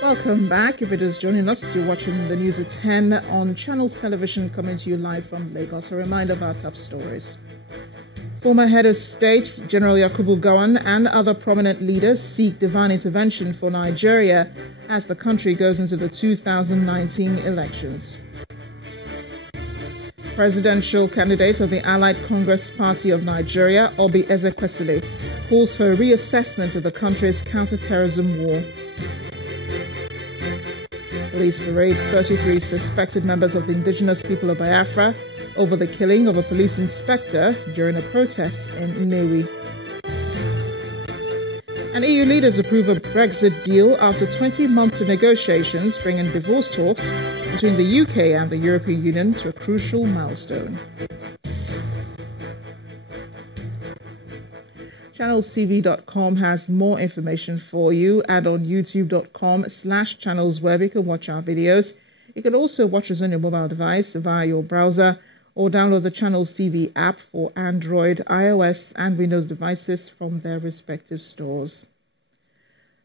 Welcome back. If it is joining us, you're watching the news at 10 on Channels Television, coming to you live from Lagos. A reminder of our top stories. Former head of state, General Yakubu Gowon, and other prominent leaders seek divine intervention for Nigeria as the country goes into the 2019 elections. Presidential candidate of the Allied Congress Party of Nigeria, Obi Ezekwesili, calls for a reassessment of the country's counter-terrorism war. Police parade 33 suspected members of the indigenous people of Biafra over the killing of a police inspector during a protest in Nnewi. And EU leaders approve a Brexit deal after 20 months of negotiations, bringing divorce talks between the UK and the European Union to a crucial milestone. ChannelsTV.com has more information for you, and on YouTube.com/channels where you can watch our videos. You can also watch us on your mobile device via your browser or download the Channels TV app for Android, iOS and Windows devices from their respective stores.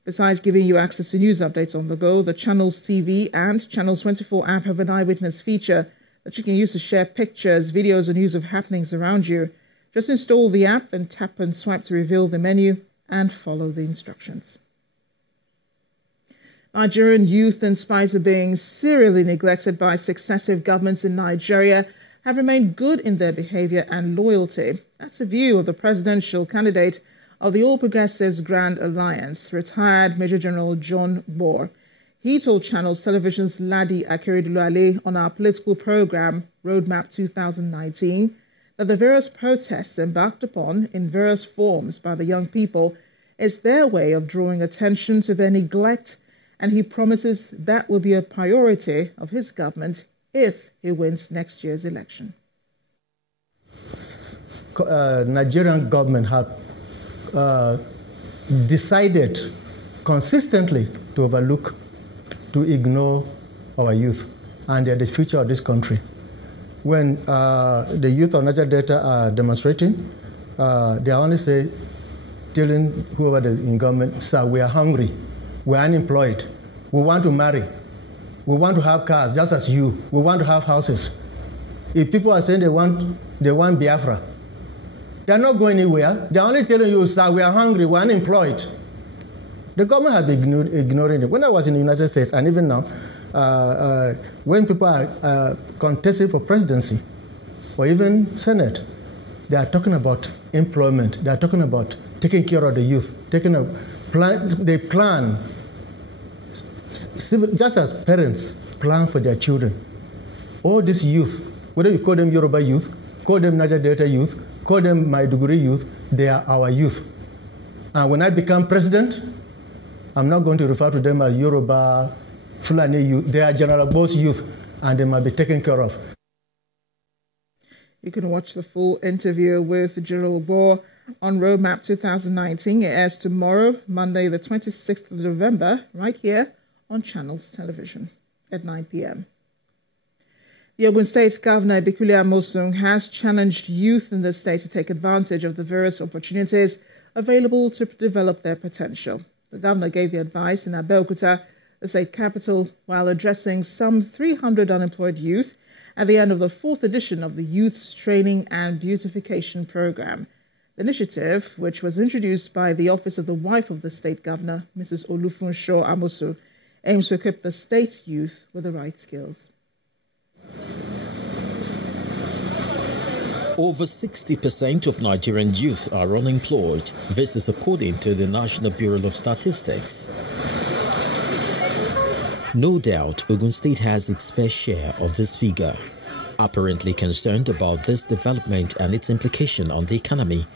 Besides giving you access to news updates on the go, the Channels TV and Channels 24 app have an eyewitness feature that you can use to share pictures, videos and news of happenings around you. Just install the app, then tap and swipe to reveal the menu and follow the instructions. Nigerian youth, in spite of being serially neglected by successive governments in Nigeria, have remained good in their behavior and loyalty. That's the view of the presidential candidate of the All Progressives Grand Alliance, retired Major General John Moore. He told Channels Television's Ladi Akeredoluale on our political program, Roadmap 2019, that the various protests embarked upon in various forms by the young people is their way of drawing attention to their neglect, and he promises that will be a priority of his government if he wins next year's election. Nigerian government have decided consistently to overlook, to ignore our youth, and they are the future of this country. When the youth of Niger Delta are demonstrating, they only telling whoever is in government, sir, we are hungry, we are unemployed, we want to marry, we want to have cars just as you, we want to have houses. If people are saying they want Biafra, they are not going anywhere. They are only telling you, sir, we are hungry, we are unemployed. The government has been ignoring it. When I was in the United States, and even now, when people are contesting for presidency or even Senate, they are talking about employment. They are talking about taking care of the youth. They plan, just as parents plan for their children. All these youth, whether you call them Yoruba youth, call them Niger Delta youth, call them Maiduguri youth, they are our youth. And when I become president, I'm not going to refer to them as Yoruba, Fulani youth. They are General Bo's youth, and they must be taken care of. You can watch the full interview with General Bo on Roadmap 2019. It airs tomorrow, Monday, the 26th of November, right here on Channels Television at 9 p.m. The Ogun State Governor, Bikuli Amosun, has challenged youth in the state to take advantage of the various opportunities available to develop their potential. The governor gave the advice in Abeokuta, the state capital, while addressing some 300 unemployed youth at the end of the 4th edition of the Youth Training and Beautification Program. The initiative, which was introduced by the Office of the Wife of the State Governor, Mrs. Olufunsho Amosu, aims to equip the state youth with the right skills. Over 60% of Nigerian youth are unemployed. This is according to the National Bureau of Statistics. No doubt, Ogun State has its fair share of this figure. Apparently concerned about this development and its implication on the economy,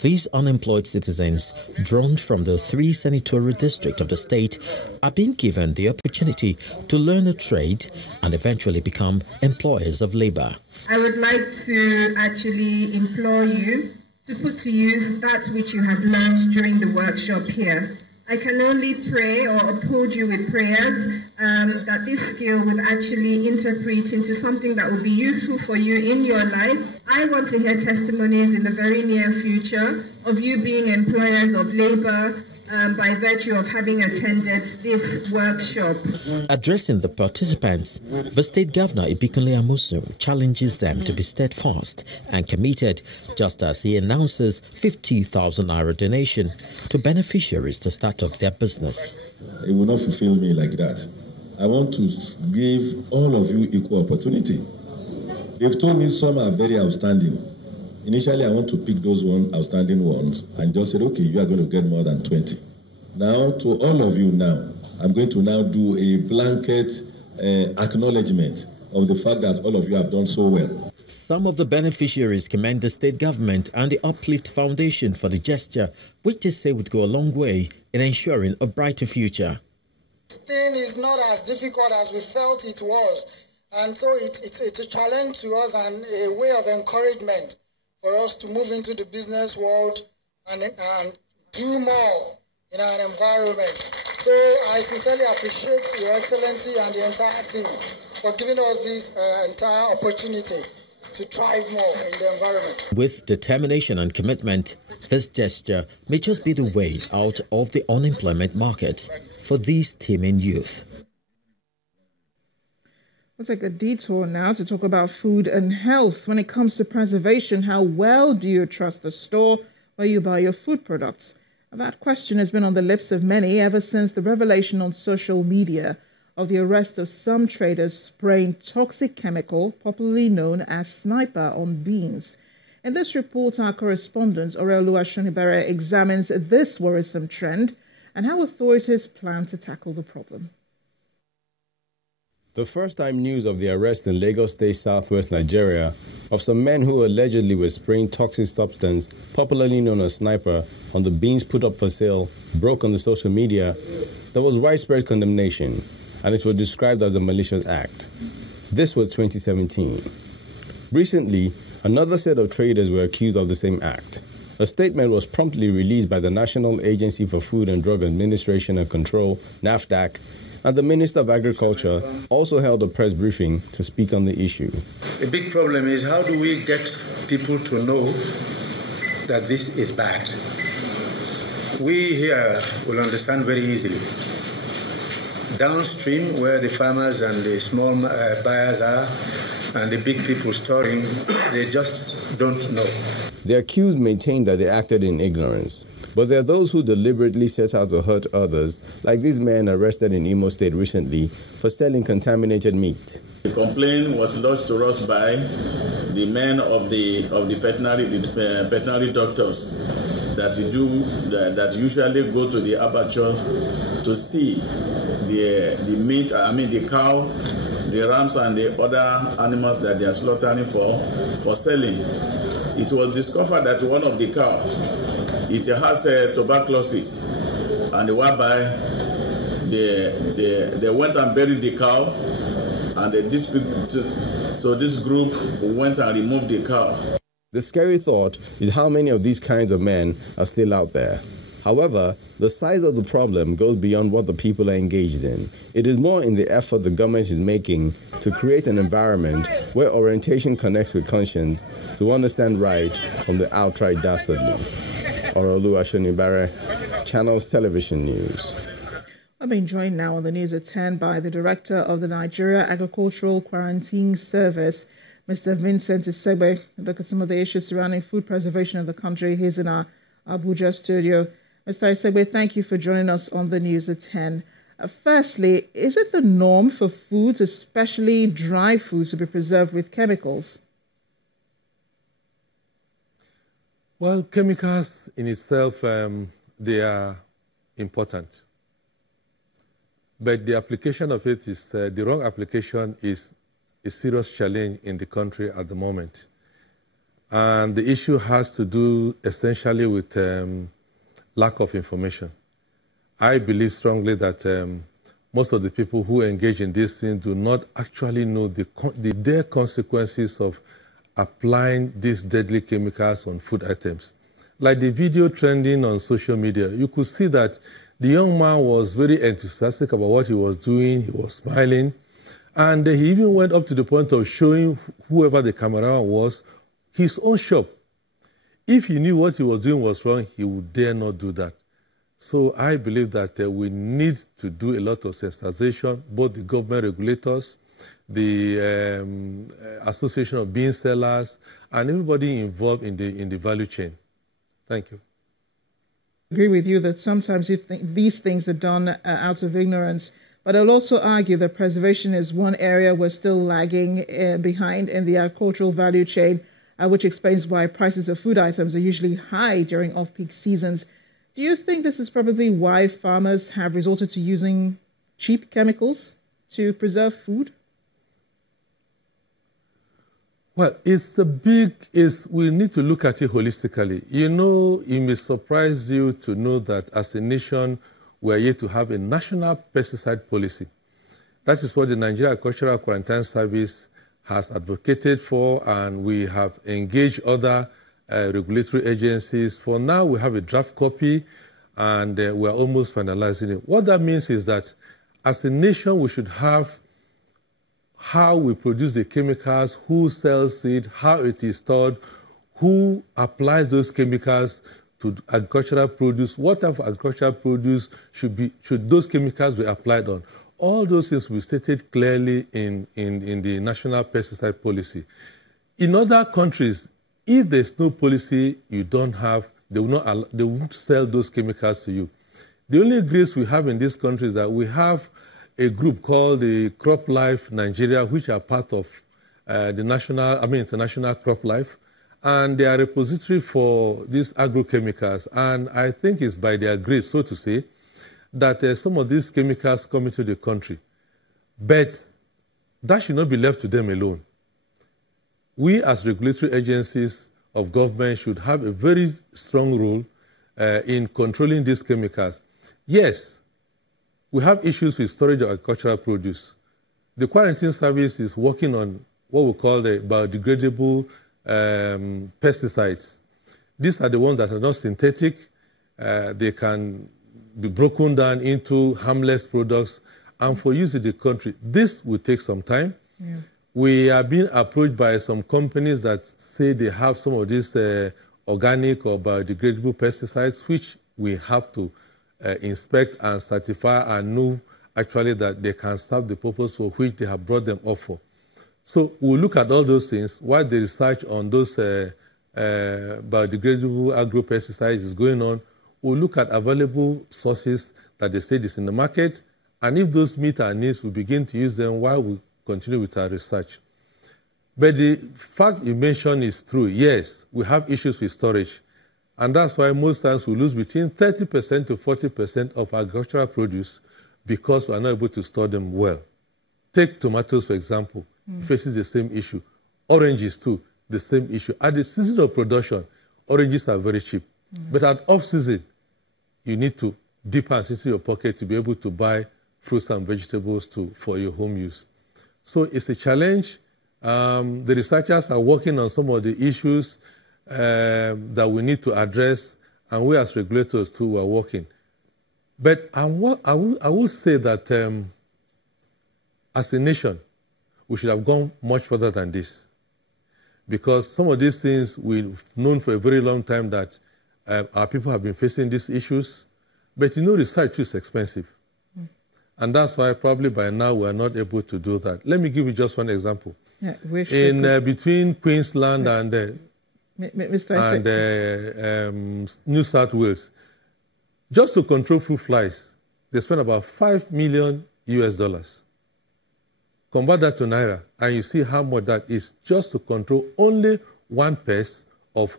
these unemployed citizens, drawn from the 3 senatorial districts of the state, are being given the opportunity to learn a trade and eventually become employers of labor. I would like to actually implore you to put to use that which you have learned during the workshop here. I can only pray or uphold you with prayers that this skill will actually interpret into something that will be useful for you in your life. I want to hear testimonies in the very near future of you being employers of labor by virtue of having attended this workshop. Addressing the participants, the State Governor Ibikunle Amosun challenges them to be steadfast and committed, just as he announces 50,000 naira donation to beneficiaries to start up their business. It will not fulfill me like that. I want to give all of you equal opportunity. They've told me some are very outstanding. Initially, I want to pick those outstanding ones and just said, okay, you are going to get more than 20. Now, to all of you now, I'm going to now do a blanket acknowledgement of the fact that all of you have done so well. Some of the beneficiaries commend the state government and the Uplift Foundation for the gesture, which they say would go a long way in ensuring a brighter future. This thing is not as difficult as we felt it was, and so it's a challenge to us and a way of encouragement for us to move into the business world and do more in our environment. So I sincerely appreciate Your Excellency and the entire team for giving us this entire opportunity to thrive more in the environment. With determination and commitment, this gesture may just be the way out of the unemployment market for these teeming youth. We'll take a detour now to talk about food and health. When it comes to preservation, how well do you trust the store where you buy your food products? That question has been on the lips of many ever since the revelation on social media of the arrest of some traders spraying toxic chemical, popularly known as sniper, on beans. In this report, our correspondent, Oluwashonibere, examines this worrisome trend and how authorities plan to tackle the problem. The first-time news of the arrest in Lagos State, southwest Nigeria, of some men who allegedly were spraying toxic substance, popularly known as sniper, on the beans put up for sale, broke on the social media. There was widespread condemnation, and it was described as a malicious act. This was 2017. Recently, another set of traders were accused of the same act. A statement was promptly released by the National Agency for Food and Drug Administration and Control, NAFDAC, and the Minister of Agriculture also held a press briefing to speak on the issue. The big problem is, how do we get people to know that this is bad? We here will understand very easily. Downstream, where the farmers and the small buyers are, and the big people storing, they just don't know. The accused maintained that they acted in ignorance. But there are those who deliberately set out to hurt others, like these men arrested in Imo State recently for selling contaminated meat. The complaint was lodged to us by the men of the veterinary doctors that usually go to the abattoirs to see the meat. I mean the cow, the rams, and the other animals that they are slaughtering for selling. It was discovered that one of the cows, it has tuberculosis, and whereby they went and buried the cow, and so this group went and removed the cow. The scary thought is how many of these kinds of men are still out there. However, the size of the problem goes beyond what the people are engaged in. It is more in the effort the government is making to create an environment where orientation connects with conscience to understand right from the outright dastardly. Oluwashonibere, Channels Television News. I've been joined now on the news at 10 by the Director of the Nigeria Agricultural Quarantine Service, Mr. Vincent Isegbe. Look at some of the issues surrounding food preservation in the country. He's in our Abuja studio. Mr. Isegbe, thank you for joining us on the news at 10. Firstly, is it the norm for foods, especially dry foods, to be preserved with chemicals? Well, chemicals in itself, they are important. But the application of it is, the wrong application is a serious challenge in the country at the moment. And the issue has to do essentially with lack of information. I believe strongly that most of the people who engage in these things do not actually know their consequences of applying these deadly chemicals on food items. Like the video trending on social media, you could see that The young man was very enthusiastic about what he was doing. He was smiling. And he even went up to the point of showing whoever the cameraman was his own shop. If he knew what he was doing was wrong, he would dare not do that. So I believe that we need to do a lot of sensitization, both the government regulators, the Association of Bean Sellers, and everybody involved in the value chain. Thank you. I agree with you that sometimes these things are done out of ignorance, but I'll also argue that preservation is one area we're still lagging behind in the agricultural value chain, which explains why prices of food items are usually high during off-peak seasons. Do you think this is probably why farmers have resorted to using cheap chemicals to preserve food? Well, we need to look at it holistically. You know, it may surprise you to know that as a nation, we are yet to have a national pesticide policy. That is what the Nigeria Agricultural Quarantine Service has advocated for, and we have engaged other regulatory agencies. For now, we have a draft copy, and we are almost finalizing it. What that means is that as a nation, we should have how we produce the chemicals, who sells it, how it is stored, who applies those chemicals to agricultural produce, what type of agricultural produce should those chemicals be applied on. All those things will be stated clearly in the national pesticide policy. In other countries, if there's no policy, they won't sell those chemicals to you. The only grace we have in this country is that we have a group called the Crop Life Nigeria, which are part of the international Crop Life, and they are a repository for these agrochemicals. And I think it's by their grace, so to say, that some of these chemicals come into the country. But that should not be left to them alone. We, as regulatory agencies of government, should have a very strong role in controlling these chemicals. Yes, we have issues with storage of agricultural produce. The quarantine service is working on what we call the biodegradable pesticides. These are the ones that are not synthetic. They can be broken down into harmless products and for use in the country. This will take some time. Yeah. We are being approached by some companies that say they have some of these organic or biodegradable pesticides, which we have to inspect and certify and know actually that they can serve the purpose for which they have brought them up for. So we'll look at all those things while the research on those biodegradable agro-pesticides is going on. We'll look at available sources that they say is in the market, and if those meet our needs, we'll begin to use them while we continue with our research. But the fact you mentioned is true. Yes, we have issues with storage. And that's why most times we lose between 30% to 40% of agricultural produce because we are not able to store them well. Take tomatoes, for example. It faces the same issue. Oranges, too, the same issue. At the season of production, oranges are very cheap. But at off-season, you need to dip and sit in your pocket to be able to buy fruits and vegetables for your home use. So it's a challenge. The researchers are working on some of the issues that we need to address, and we as regulators too are working. But I will say that as a nation, we should have gone much further than this, because some of these things we've known for a very long time that our people have been facing these issues, but research is expensive. And that's why probably by now we are not able to do that. Let me give you just one example. Yeah, between Queensland and New South Wales, just to control fruit flies, they spend about $5 million US. Convert that to Naira, and you see how much that is just to control only one pest of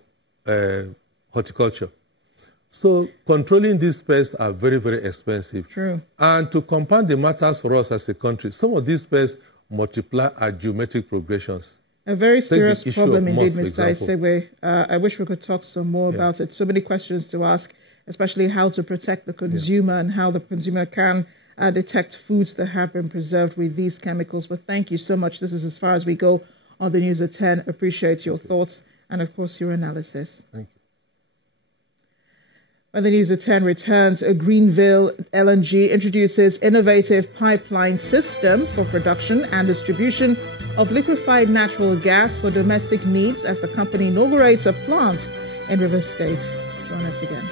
horticulture. So controlling these pests are very, very expensive. True. And to compound the matters for us as a country, some of these pests multiply at geometric progressions. A very serious problem indeed, Mr. Isegwe. I wish we could talk some more about it. So many questions to ask, especially how to protect the consumer and how the consumer can detect foods that have been preserved with these chemicals. But thank you so much. This is as far as we go on the News at 10. Appreciate your thoughts and, of course, your analysis. Thank you. When the News at 10 returns, Greenville LNG introduces innovative pipeline system for production and distribution of liquefied natural gas for domestic needs as the company inaugurates a plant in Rivers State. Join us again.